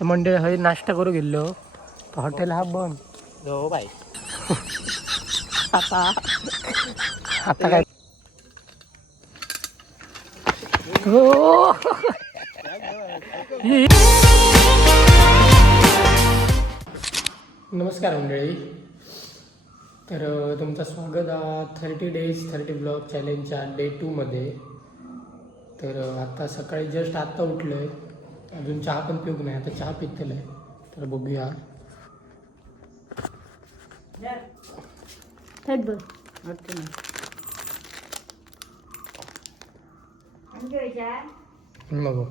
तर मंडळी हय नाश्ता करू गेलो तर हॉटेल हा बंद हो बाई. आता आता काय हो नमस्कार मंडळी. तर तुमचं स्वागत आहे 30 days 30 ब्लॉग चॅलेंजच्या डे 2मध्ये. तर आता सकाळी जस्ट आत्ता उठलो आहे, अजून चहा पण पिऊक नाही, आता चहा पितेलं आहे. तर बघूया. मग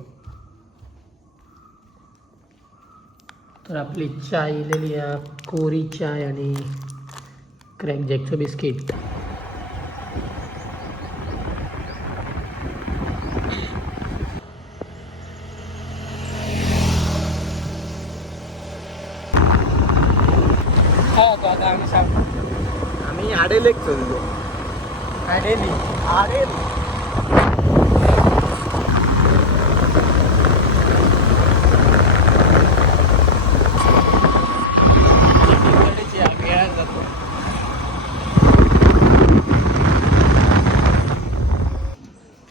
तर आपली चाय इलेली आहे, कोरी चाय आणि क्रॅक जॅकचं बिस्किट. आम्ही आडेलेक चललो. आडेली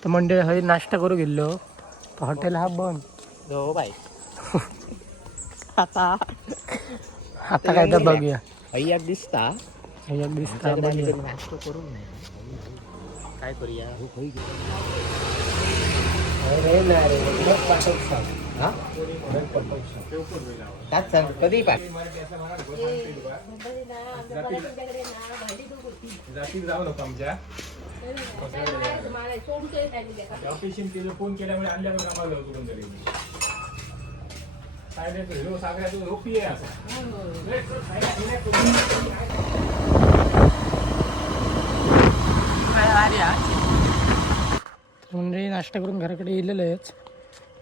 तर मंडळी हय नाश्ता करू गेलो तर हॉटेल हा बंद. हो बाई. आता आता काय तर बघूया. एक दिसता एक दिसता बघूया. नाश्ता करून नाही काय करूया. अरे नाही रे त्यात सांग कधी पाठ जाऊ नको आमच्या फोन केल्यामुळे आणल्याकडे कामाला कुठून तरी सागऱ्याचं रोपी आहे असं म्हणजे नाश्ता करून घराकडे येलेलंच,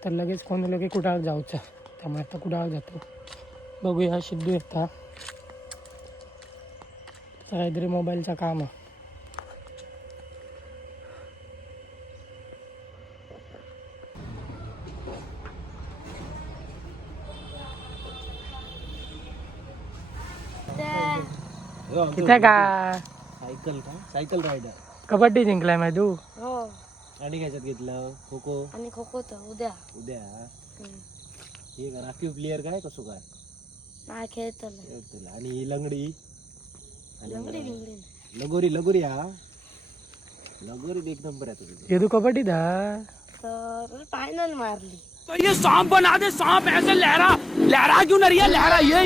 तर लगेच कोण लगे कुडाळ जाऊचं, त्यामुळे आता कुडाळ जातो. बघूया सिद्धू येता काहीतरी मोबाईलचा काम आहे. तिथे का सायकल रायडर कबड्डी जिंकलाय माहिती तू? हो. आणि काय घेतलं खो खो आणि खो खो तर उद्या हे का राखीव प्लेयर काय कसो काय नाही खेळतलं. आणि ही लंगडी लंगडी बिंगडी लगोरी लगोरी एक नंबर आहे तुझी. ये तू कबड्डी दा तर फायनल मारली. तो ये सांप बना दे, सांप ऐसे लहरा लहरा क्यों नहीं है, लहरा ये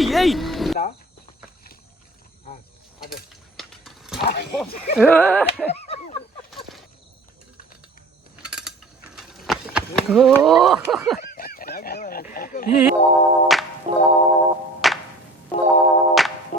हो